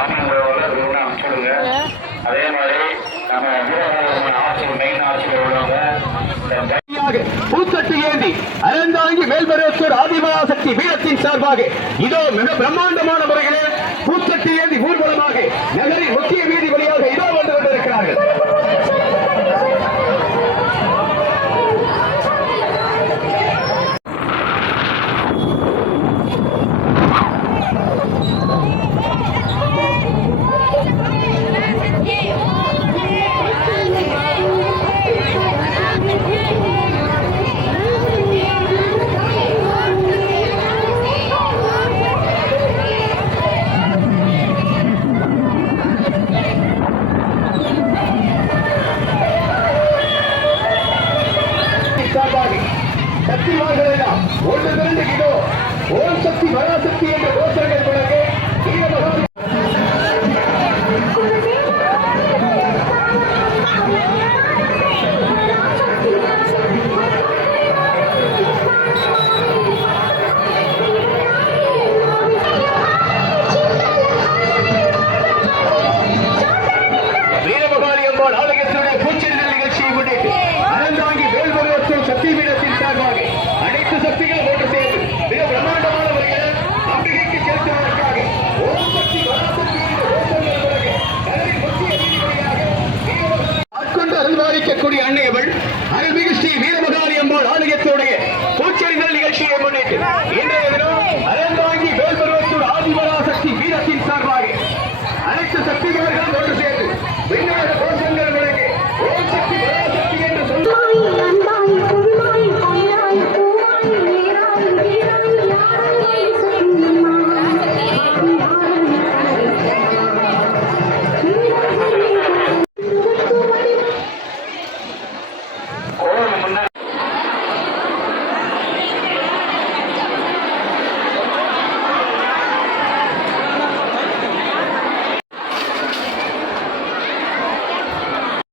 அமைச்சிடுங்க. அதே மாதிரி நம்ம ஆட்சியர் மெயின் ஆட்சியர் உள்ளவங்க பூச்சட்டி ஏந்தி அறந்தாங்கி மேல்மருவத்தூர் ஆதிபராசக்தி வீரத்தின் சார்பாக இதோ மிக பிரம்மாண்டமான முறையிலே பூச்சட்டி ஏந்தி ஊர்வலமாக நகரின் முக்கிய வீதி வழியாக இதோ வந்து கொண்டிருக்கிறார்கள். சக்திவான்கள் எல்லாம் ஒன்று திரண்டு இதோ ஓம் சக்தி பராசக்தி என்ற கோஷங்கள் பிறகு வீரமகாளி அம்மாள் ஆலயத்துடைய பூச்செறிதல் நிகழ்ச்சியை முன்னிட்டு அறந்தாங்கி மேல்மருவத்தூர் சக்தி பீடத்தின் சார்பாக அனைத்து சக்திகள் ஒன்று சேர்ந்து மிக பிரம்மாண்டமான முறையில் அம்பிகைக்கு செலுத்துவதற்காக ஓம் சக்தி பராசக்தி என்ற கோஷங்கள் பிறகு நகரின் முக்கிய வீதி வழியாக ஆட்கொண்டு அருள்வாரிக்கக்கூடிய அன்னையவள் அருள்மிகு ஸ்ரீ வீரமகாளி அம்மாள் ஆலயத்துடைய பூச்செறிதல் நிகழ்ச்சியை முன்னிட்டு